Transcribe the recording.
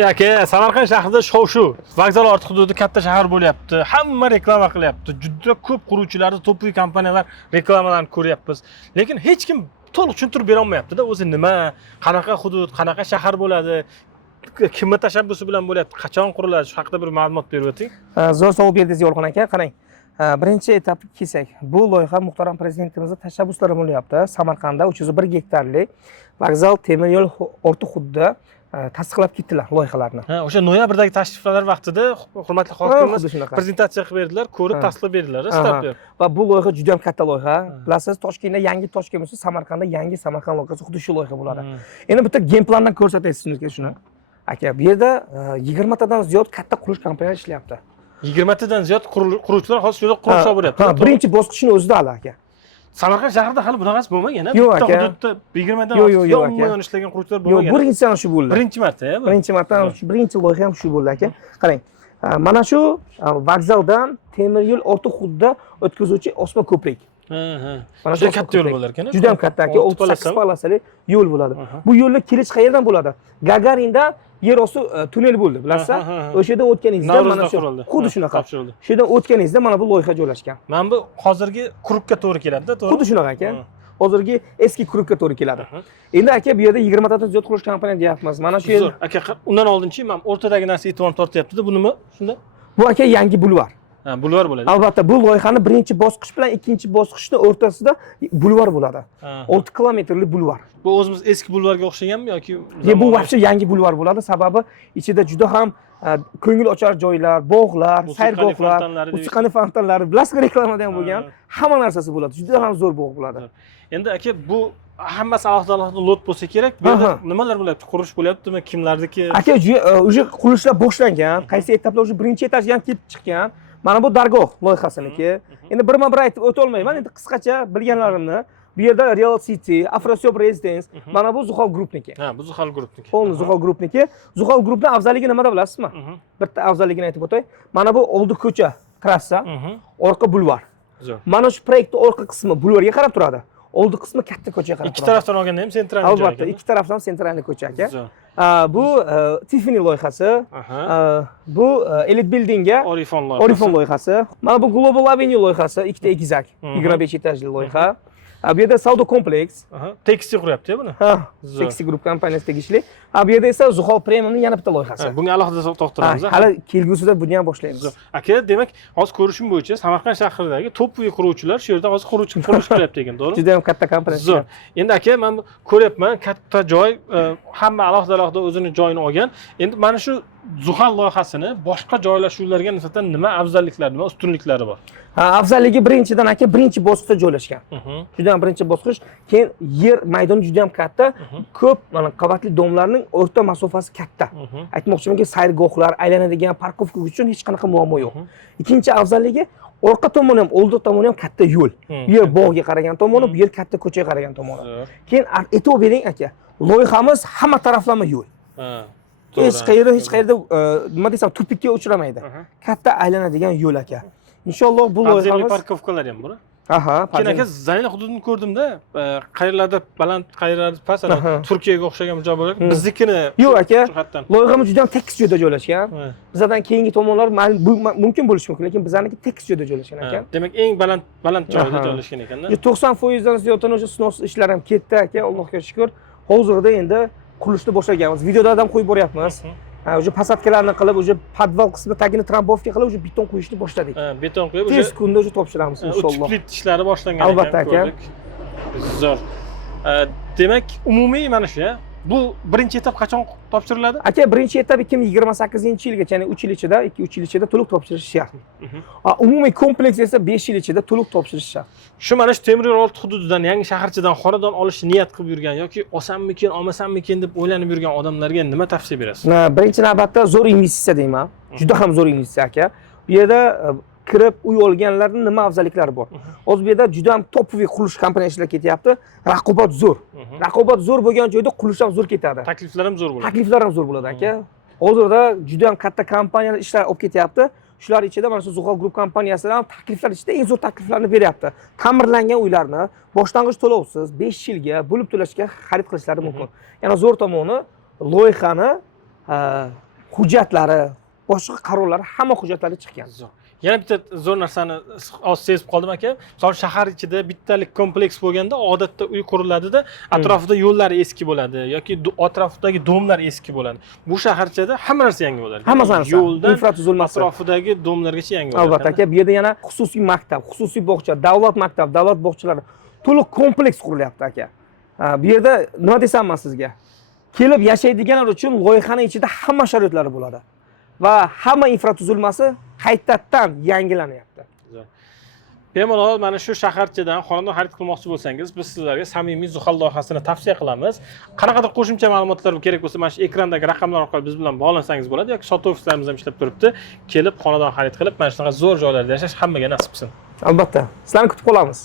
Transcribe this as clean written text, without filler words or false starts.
Aka, Samarqand shahrida shov-shuv, vokzal orti hududi katta shahar bo'lyapti. Hamma reklama qilyapti. Juda ko'p quruvchilar, to'pli kompaniyalar reklamalarni ko'ryapmiz. Lekin hech kim to'liq tushuntirib bera olmayapti-da, o'zi nima, qanaqa hudud, qanaqa shahar bo'ladi, kimning tashabbusi bilan bo'lyapti, qachon quriladi, shu haqida bir ma'lumot berib o'ting. Zo'r savol berdingiz Yo'lxon aka. Qarang. Birinchi etapga kelsak, bu loyiha muhtaram prezidentimizning tashabbuslari bo'lyapti. Samarqandda 301 gektarlik vokzal temir yo'l o'rta hududida tasdiqlab ketdilar loyihalarni. Ha, o'sha noyabrdagi tashriflar vaqtida hurmatli hokimimiz prezentatsiya qilib berdilar, ko'rib tasdiqlab berdilar, start berib. Va bu loyiha juda ham katta loyiha. Bilasiz, Toshkentda yangi Toshkent bo'lsa, Samarqandda yangi Samarqand loyihasi xuddi shu loyiha bo'ladi. Endi bitta game plandan ko'rsatay sizga shuni. Aka, bu yerda 20 tadan ziyod katta qurilish kompaniyalari ishlayapti. 20 tadan ziyod quruvchilar hozir shu yerda qurilish olib beryapti. Ha, birinchi bosqichni o'zida hali aka. Samarqand shahrida hali bunaqasi bo'lmagan, yo'q bitta aka. hududda 20 dan yomon ishlagan quruvchilar bo'lmagan. Yo'q, birinchisi ham shu bo'ldi. Birinchi marta bu. Birinchi marta shu birinchi loyiha ham shu bo'ldi aka. Qarang. Mana shu vokzaldan temir yo'l o'rta hududda o'tkazuvchi osma ko'prik. Mana shu katta yo'l bo'lar ekan. Juda ham katta aka, 8 polosali yo'l bo'ladi. Bu yo'lni kelish qayerdan bo'ladi? Gagarinda yer osti tunnel bo'ldi, bilasizmi? O'sha yerdan o'tganingizda mana shu xuddi shunaqa. Shu yerdan o'tganingizda mana bu loyiha joylashgan. Mana bu hozirgi kurukka to'g'ri keladi-da, to'g'ri? Xuddi shunaqa aka. Hozirgi eski kurukka to'g'ri keladi. Endi aka, bu yerda 20 tadan ziyod qurilish kompaniya deyapmiz. Mana shu yer. Aka, undan oldinchi men o'rtadagi narsa e'tibor tortyapti-da, bu nima? Shunda? Bu aka yangi bulvar. Ha, bulvar bo'ladi. Albatta, bu loyihani birinchi bosqich bilan ikkinchi bosqichning o'rtasida bulvar bo'ladi. 6 kilometrlik bulvar. Bu o'zimiz eski bulvarga o'xshaganmi yoki bu vaqtda yangi bulvar bo'ladi. Sababi ichida juda ham ko'ngil ochar joylar, bog'lar, sayrgohlar, musiqali fontanlari, bilasizmi, reklamada ham bo'lgan, hamma narsasi bo'ladi. Juda ham zo'r bog' bo'ladi. Endi aka, bu hammasi alohida lot bo'lsa kerak. Bu yerda nimalar bo'lyapti? Qurilish bo'lyaptimi? Kimlarniki? Aka, uje qurishlar boshlangan. Qaysi etaplar uje birinchi etajga ham kelib chiqqan. Mana bu dargoh loyihasiniki. Endi birma-bir aytib o'ta olmayman. Endi qisqacha bilganlarimni. Bu yerda Real City, Afrosiyob Residence, mana bu Zuhol Groupniki. Ha, bu Zuhol Groupniki. Polni Zuhol Groupniki. Zuhol Groupning afzalligi nimada bilasizmi? Bitta afzalligini aytib o'tay. Mana bu oldi ko'cha, trassa, orqa bulvar. Mana shu proyektning orqa qismi bulvarga qarab turadi. Oldi qismi katta ko'chaga qarab turadi. Ikki tarafdan olganda ham sentralniy joy. Albatta, ikki tarafdan sentralniy ko'cha aka. Bu Tiffany loyihasi. Bu Elite Buildingga Orifon loyihasi. Mana bu Global Avenue loyihasi, ikkita egizak, 25 etajli loyiha. Bu yerda savdo kompleks. Taxi quryapti-ya buni. Ha, Taxi Group kompaniyasi tegishli. Bu yerda esa Zuhol Premiumning yana bitta loyihasi. Bunga alohida to'xtalamiz. Hali kelgusida buni ham boshlaymiz. Aka, demak, hozir ko'rishim bo'yicha Samarqand shahridagi to'pli quruvchilar shu yerda hozir qurilish qilyapti ekan, to'g'ri? Juda ham katta kompaniya. Zo'r. Endi aka, men ko'ryapman, katta joy, hamma alohida o'zini joyini olgan. Endi mana shu Zuhol loyihasini boshqa joylashuvlarga nisbatan nima afzalliklari, nima ustunliklari bor? Afzalligi birinchidan aka, birinchi bosqichda joylashgan. Juda ham birinchi bosqich, keyin yer maydoni juda ham katta, ko'p mana qavatli domlarning o'rta masofasi katta. Aytmoqchimanki, sayrgohlar, aylanadigan parkovka uchun hech qanaqa muammo yo'q. Ikkinchi afzalligi, orqa tomoni ham, oldi tomoni ham katta yo'l. Bu yer bog'ga qaragan tomoni, bu yer katta ko'chaga qaragan tomoni. Keyin e'tibor bering aka, loyihamiz hamma taraflama yo'l. Hech qayerda nima desam, tupikka uchramaydi. Katta aylanadigan yo'l aka. Inshaalloh bu loyihamiz parkovkalar ham bor. Aha, keyin aka, Zaynab hududini ko'rdim-da, qayerlarda baland, qayerlarda past, Turkiyaga o'xshagan joy bo'lar. Biznikini yo'q aka. Loyihamiz juda ham tekis joyda joylashgan. Bizdan keyingi tomonlar mumkin bo'lishi mumkin, lekin bizaniki tekis joyda joylashgan ekan. Demak, eng baland joyda joylashgan ekanda. 90% dan ziyod o'sha sinovsiz ishlar ham ketdi aka, Allohga shukr. Hozirda endi qurilishni boshlaganmiz. Videoda ham qo'yib boryapmiz. O'sha pasadkalarni qilib, o'sha podval qismi tagini trambovka qilib, o'sha beton qo'yishni boshladik. Beton qo'yib, tez kunda o'sha topshiramiz inshaalloh. Split ishlari boshlangan ekan. Albatta aka. Zo'r. Demak, umumiy mana shu, bu birinchi etap qachon topshiriladi? Aka, birinchi etap 2028-yilgacha, ya'ni 3 yil ichida, 2-3 yil ichida to'liq topshirish shart. Umumiy kompleks esa 5 yil ichida to'liq topshirish shart. Shu mana shu temir yo'l olti hududidan, yangi shaharchadan xonadon olishni niyat qilib yurgan yoki olsammikin, olmasammikin deb o'ylanib yurgan odamlarga nima tavsiya berasiz? Birinchi navbatda zo'r investitsiya deyman. Juda ham zo'r investitsiya aka. Bu yerda kirib uy olganlarning nima afzalliklari bor? Hozir bu yerda juda ham topoviy qurilish kompaniyalari ketyapti. Raqobat zo'r. Raqobat zo'r bo'lgan joyda qurilish ham zo'r ketadi. Takliflar ham zo'r bo'ladi. Takliflar ham zo'r bo'ladi aka. Hozirda juda ham katta kompaniyalar ishlar olib ketyapti. Shular ichida mana shu Zuhol Group kompaniyasi ham takliflar ichida eng zo'r takliflarni beryapti. Ta'mirlangan uylarni boshlang'ich to'lovsiz 5 yilga bo'lib to'lashga xarid qilishlari mumkin. Yana zo'r tomoni, loyihani hujjatlari, boshqa qarorlari, hamma hujjatlari chiqqan. Zo'r. Yana bitta zo'r narsani hozir sezib qoldim aka. Misol shahar ichida bittalik kompleks bo'lganda odatda uy quriladi-da, atrofida yo'llari eski bo'ladi yoki atrofidagi domlar eski bo'ladi. Bu shaharchada hamma narsa yangi bo'ladi. Hamma narsa, yo'ldan infratuzilmasi, atrofidagi domlargacha yangi bo'ladi. Albatta aka, bu yerda yana xususiy maktab, xususiy bog'cha, davlat maktab, davlat bog'chalari to'liq kompleks qurilyapti aka. Bu yerda nima desam men sizga? Kelib yashaydiganlar uchun loyihaning ichida hamma sharoitlari bo'ladi va hamma infratuzilmasi qaytadan yangilanyapti. Bemalol mana shu shaharchadan xonadon xarid qilmoqchi bo'lsangiz, biz sizlarga samimiy Zuhal loyihasini tavsiya qilamiz. Qanaqadir qo'shimcha ma'lumotlar kerak bo'lsa, mana shu ekrandagi raqamlar orqali biz bilan bog'lansangiz bo'ladi yoki sotuv ofislarimiz ham ishlab turibdi. Kelib xonadon xarid qilib, mana shunaqa zo'r joylarda yashash hammaga nasib qilsin. Albatta, sizlarni kutib qolamiz.